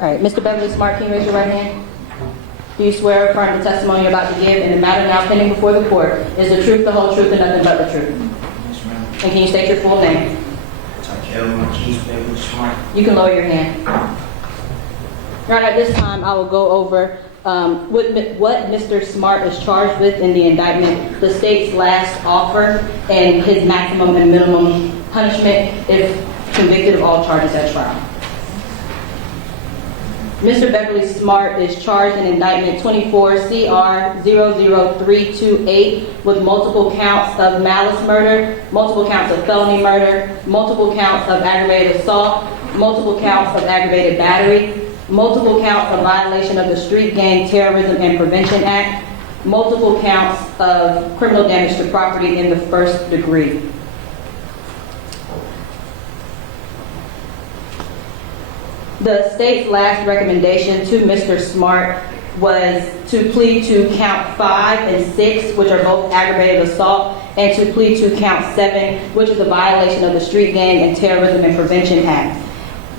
All right, Mr. Beverly-Smart, can you raise your right hand? Do you swear or affirm the testimony you're about to give in the matter now pending before the court is the truth, the whole truth, and nothing but the truth? Yes, ma'am. And can you state your full name? Tahkel Beverly-Smart. You can lower your hand. All right, at this time, I will go over what Mr. Smart is charged with in the indictment, the state's last offer, and his maximum and minimum punishment if convicted of all charges at trial. Mr. Beverly-Smart is charged in indictment 24-CR-00328 with multiple counts of malice murder, multiple counts of felony murder, multiple counts of aggravated assault, multiple counts of aggravated battery, multiple counts of violation of the Street Gang Terrorism and Prevention Act, multiple counts of criminal damage to property in the first degree. The state's last recommendation to Mr. Smart was to plead to count 5 and 6, which are both aggravated assault, and to plead to count 7, which is a violation of the Street Gang and Terrorism and Prevention Act.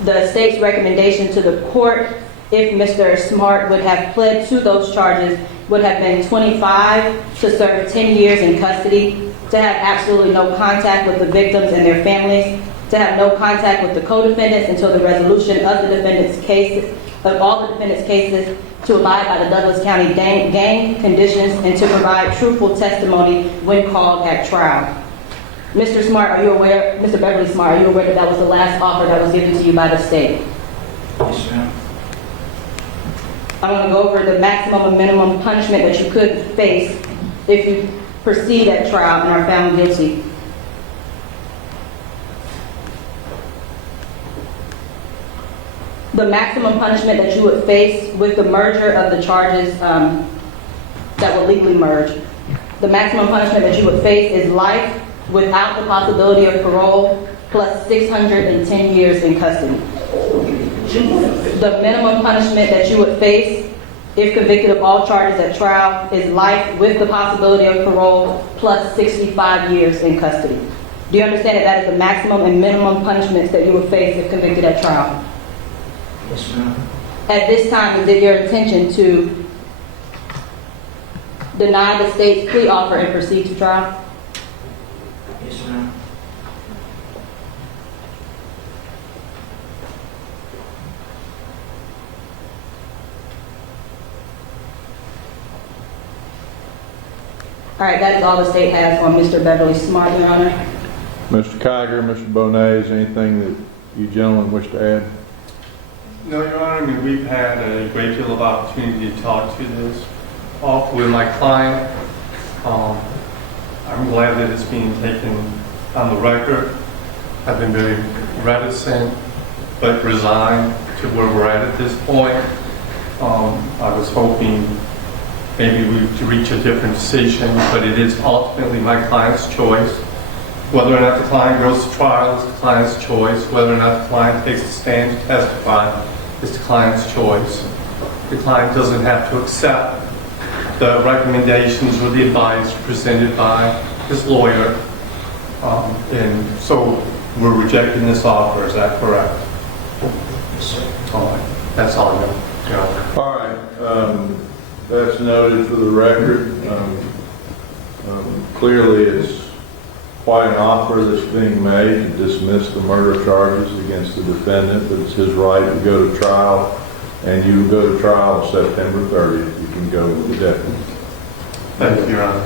The state's recommendation to the court, if Mr. Smart would have pled to those charges, would have been 25 to serve 10 years in custody, to have absolutely no contact with the victims and their families, to have no contact with the co-defendants until the resolution of the defendant's cases, of all the defendant's cases, to abide by the Douglas County gang conditions, and to provide truthful testimony when called at trial. Mr. Smart, are you aware, Mr. Beverly-Smart, are you aware that that was the last offer that was given to you by the state? Yes, ma'am. I'm going to go over the maximum and minimum punishment that you could face if you proceed at trial and are found guilty. The maximum punishment that you would face with the merger of the charges that will legally merge. The maximum punishment that you would face is life without the possibility of parole plus 610 years in custody. The minimum punishment that you would face if convicted of all charges at trial is life with the possibility of parole plus 65 years in custody. Do you understand that that is the maximum and minimum punishments that you would face if convicted at trial? Yes, ma'am. At this time, is it your intention to deny the state's plea offer and proceed to trial? Yes, ma'am. All right, that is all the state has on Mr. Beverly-Smart, Your Honor. Mr. Kiger, Mr. Bonet, is anything that you gentlemen wish to add? No, Your Honor, I mean, we've had a great deal of opportunity to talk to this with my client. I'm glad that it's being taken on the record. I've been very reticent, but resigned to where we're at this point. I was hoping maybe we could reach a different decision, but it is ultimately my client's choice. Whether or not the client goes to trial is the client's choice. Whether or not the client takes a stand to testify is the client's choice. The client doesn't have to accept the recommendations or the advice presented by his lawyer. And so we're rejecting this offer, is that correct? Yes, sir. All right, that's all I know. All right, that's noted for the record. Clearly, it's quite an offer that's being made to dismiss the murder charges against the defendant, but it's his right to go to trial, and you go to trial on September 30th. You can go with the deputy. Thank you, Your Honor.